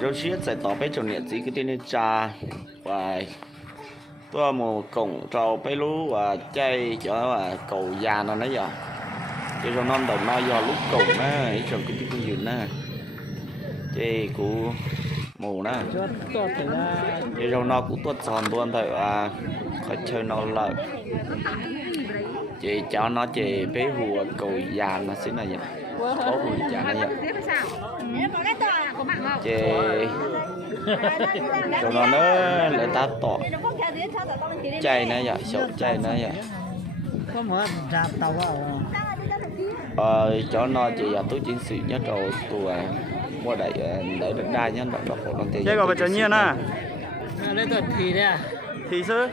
rồi xí sẽ tỏ bé trong nhiệt gì cái tên trà và tôi một cổng trâu bé lú và chay cho là cầu già nó nấy giờ thì rồi non đồng nó giờ lúc cổng nó ấy trong cái tiếng gì nè thì của mù nè thì rồi nó cũng tuột tròn luôn thôi à khỏi chơi nó lợi chị cho nó chị bé hùa cầu già nó xin là vậy có hùa già nó vậy chị cho nó lại ta tỏ chay nó vậy sầu chay nó vậy cho nó chị là tôi chiến sĩ nhất rồi tôi mua đẩy để được đai nhá đọc đọc đồng tiền. Chơi gọi cho nhiên à? Lấy tờ thì đấy à? Thì chứ?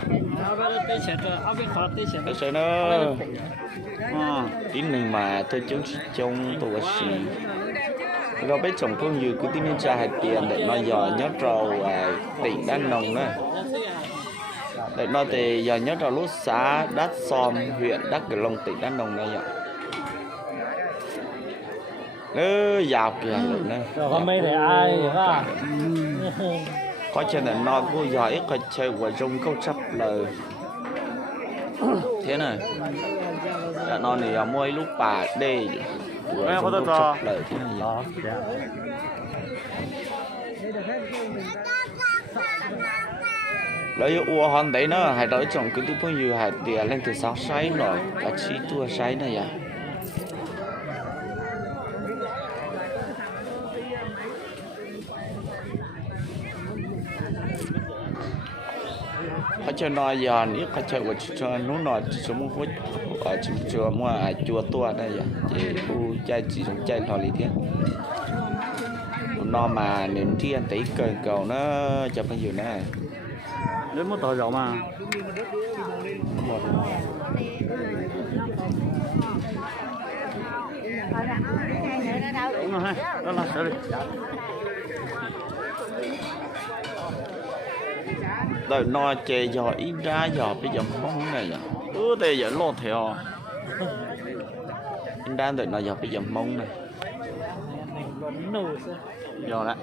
Để xem nó tín mình mà tôi trong tôi xì rồi biết chồng con nhiều cứ tin nên trả hạt tiền để nó giờ nhất rồi tỉnh Đắk Nông nữa để nó thì giờ nhất rồi lúc xã Đắk Som huyện Đắk Cờ Long tỉnh Đắk Nông này vậy nó dạo kìa nữa rồi hôm nay để ai vậy có chơi là nó cô giỏi có chơi của trong câu chấp lời thế này đã nó thì mỗi lúc bà đây của trong câu chấp lời thế này đó lấy ua hòn đấy nó hay đói trong cái túi bao nhiêu hạt tiền lên từ 6 sáy rồi cả chỉ tua sáy này vậy họ chơi nói giờ ní họ chơi của cho nó nói số một phút ở chùa mà chùa tua đây vậy thì u chơi chỉ dùng chơi thôi lý thế nó mà nếu thiên thấy cờ cầu nó cho bao nhiêu nữa đến một tỏi rau mà đúng rồi đó là sao đi đời nó chơi giờ ít ra giờ bây giờ mong này vậy đây giờ lột theo anh đang đợi nó giờ bây giờ mong này giờ đấy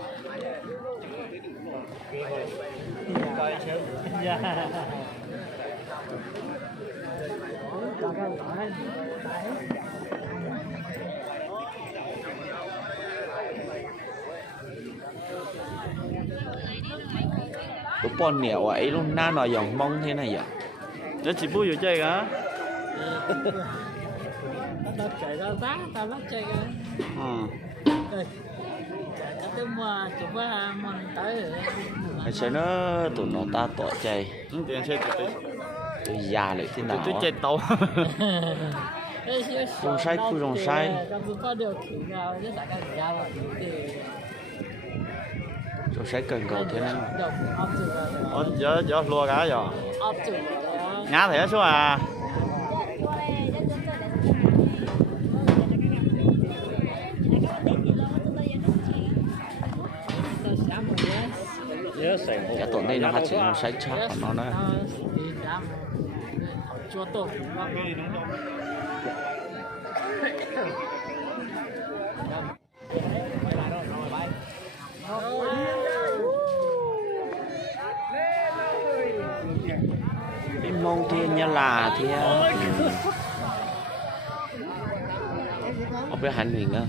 tụi con nẻo ấy luôn na nó dòng mông thế này vậy nó chỉ bùi vô chơi cả nó chạy ra giá tao lắc chạy cái xe nó tụi nó ta tỏ chạy tiền xe tôi già lại thế nào tôi chạy tàu rong sai cứ rong sai rong sai cần cầu thế nào giờ lùa cả rồi ngã thẻ số à cả tuần đây nó phát triển rong sai chắc của nó nữa cái mông thiên như là thì ở bên hành mình á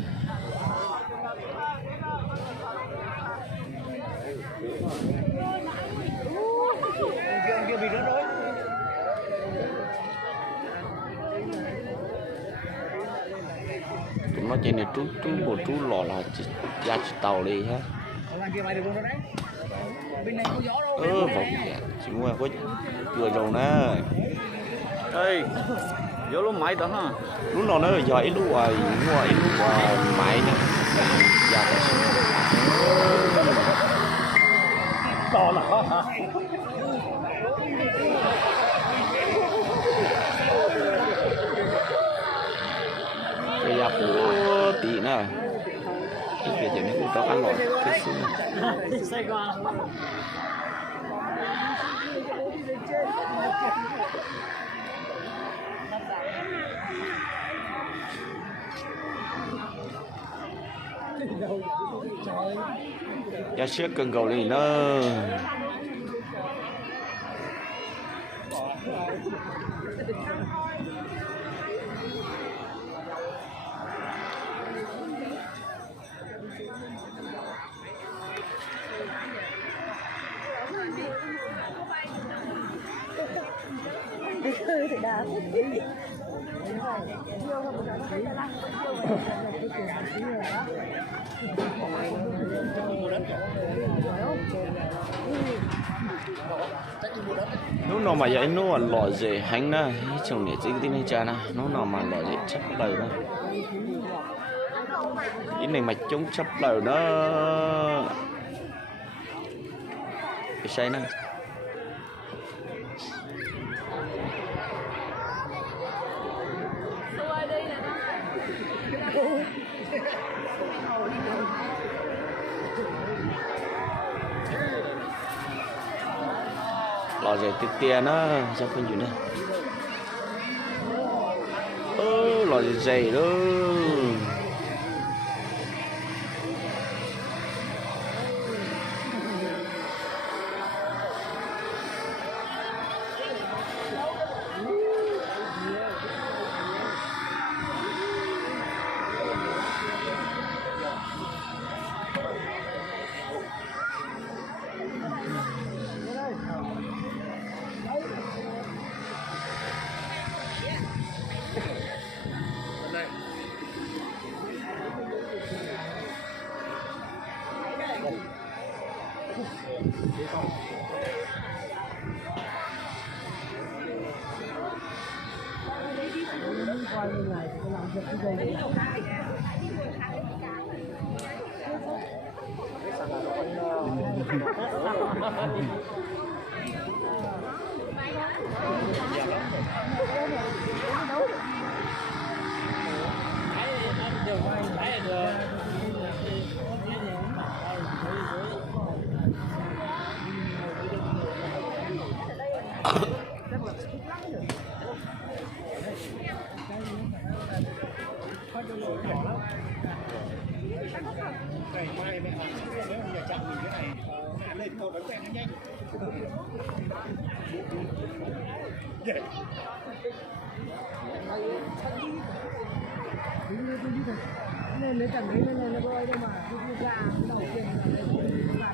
nó trên này trú một trú lò là ra tàu đi ha vòng kẹt chỉ mua có vừa rồi nè ê vô lúc máy đó ha lúc nào nó giờ ít lúc rồi mua ít lúc rồi máy nè giờ to là bây giờ của tí nữa cái việc này cũng cho ăn lòi cái xương Trời Giá siết cần cầu này nó thì đã nó nào mà vậy nó lò dễ hành na chồng này chỉ cái này cha na nó nào mà lò dễ chấp lời đó cái này mà chống chấp lời đó cái say na lò dễ tiệt tiền á sao không chịu nữa lò dễ dày đó nên lấy chẳng thấy nên nó bơi đâu mà đi ra đầu tiên là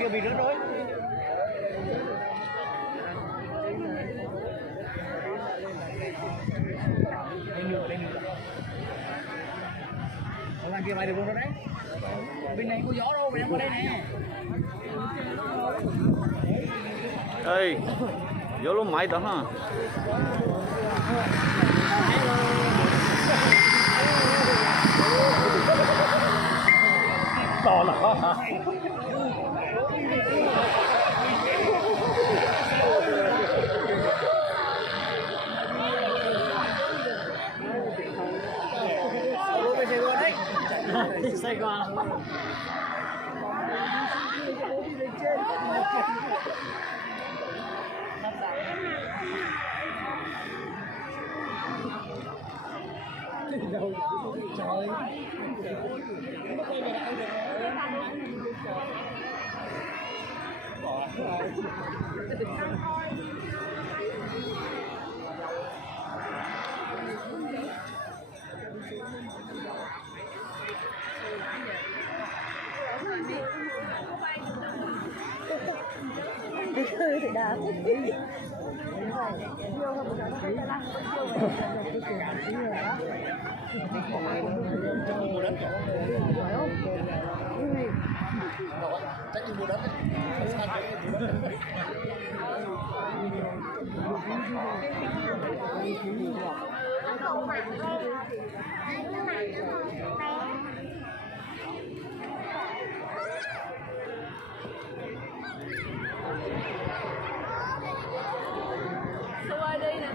kia bị rớt rồi. Lên được. Ở bên kia bay được luôn rồi đấy. Bên này có gió đâu, bên đang qua đây nè. Ê, gió lúc mấy đó hả? To lắm. Sài Gòn. Trời. thì đã Rồi, chắc đi mua đất đấy. Sao cái mua đất đấy. Tôi đi nè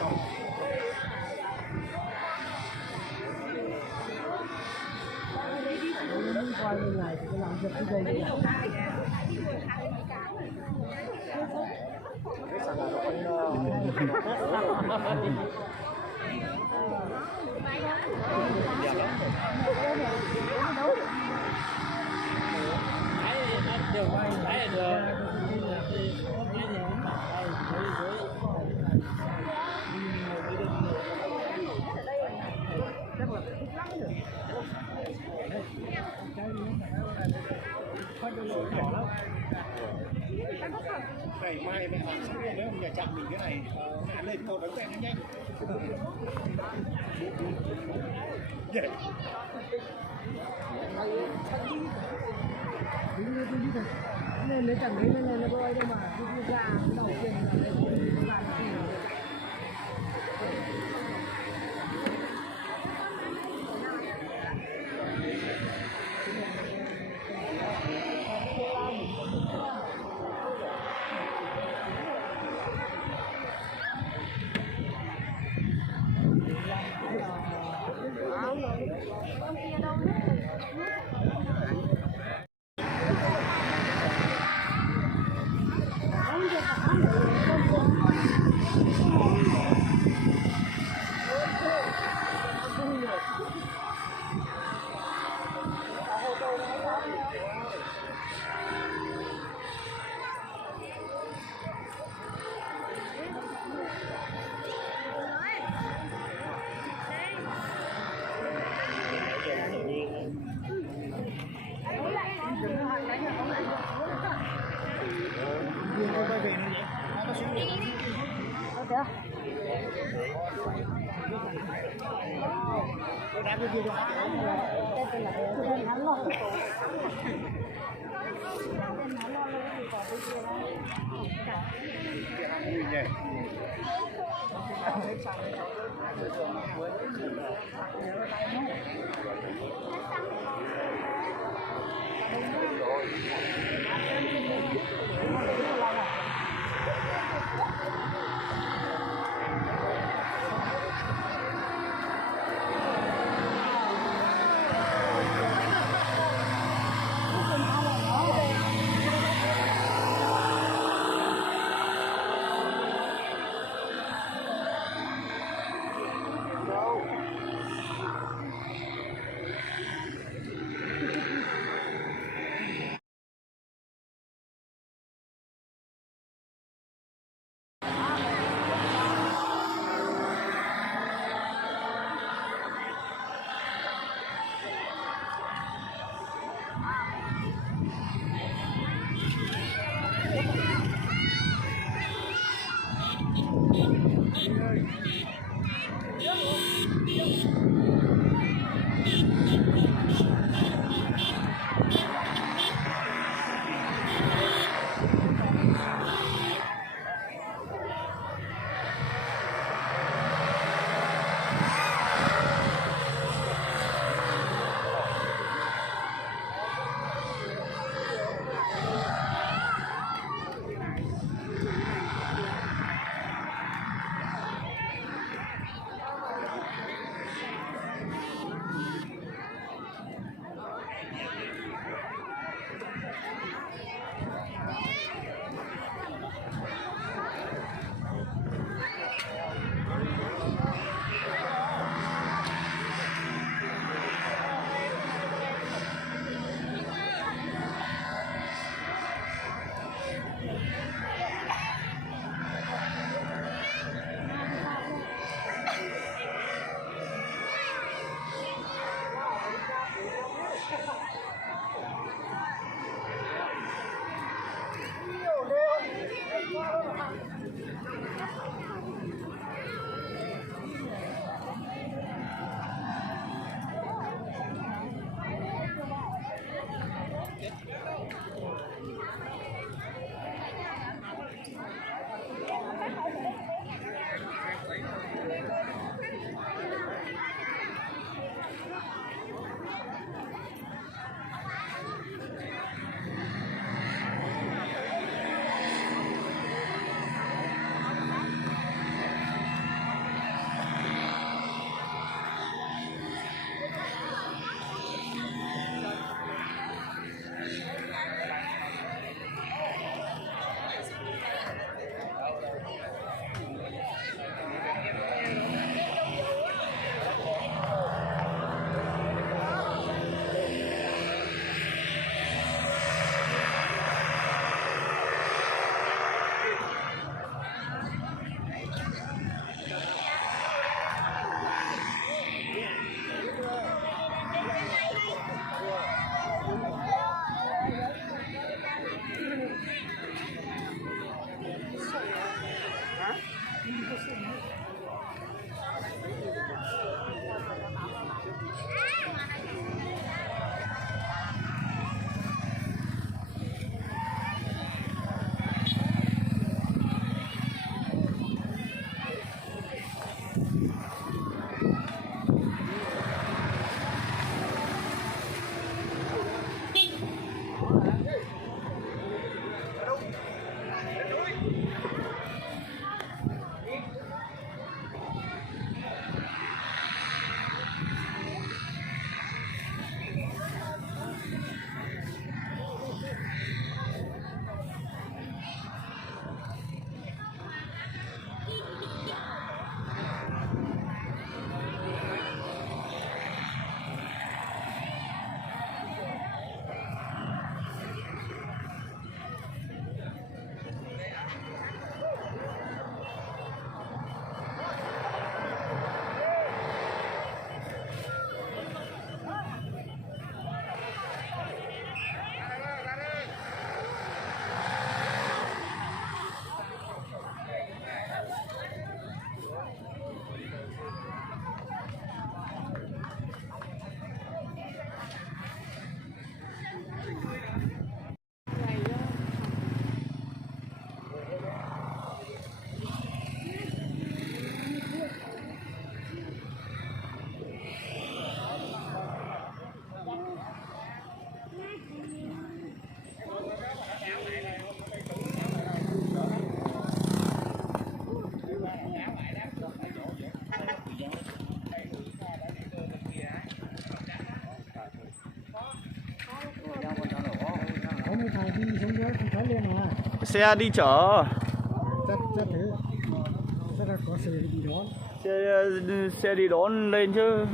con. Coi như này thì làm việc cái dây Ngày mai mình làm xong nếu nhà chạm mình cái này lên một đống quen nó nhanh. nên lấy chẳng thấy nên nó coi đâu mà cái gà nó đầu tiên là cái gà xe đi chở. chắc thế chắc là có xe đi đón. Xe đi đón lên chứ.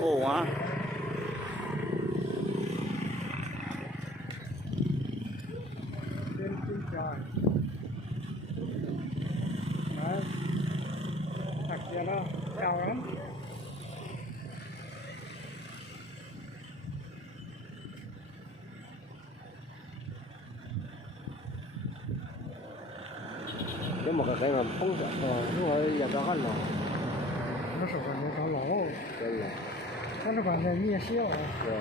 Ồ quá. Trên trên trời đấy, thật ra nó cao lắm. Nếu mà cái mà không nó hơi giờ đó hết rồi. Nó sẽ còn có lỗ, Đây là nó còn là nhiều xíu à. rồi.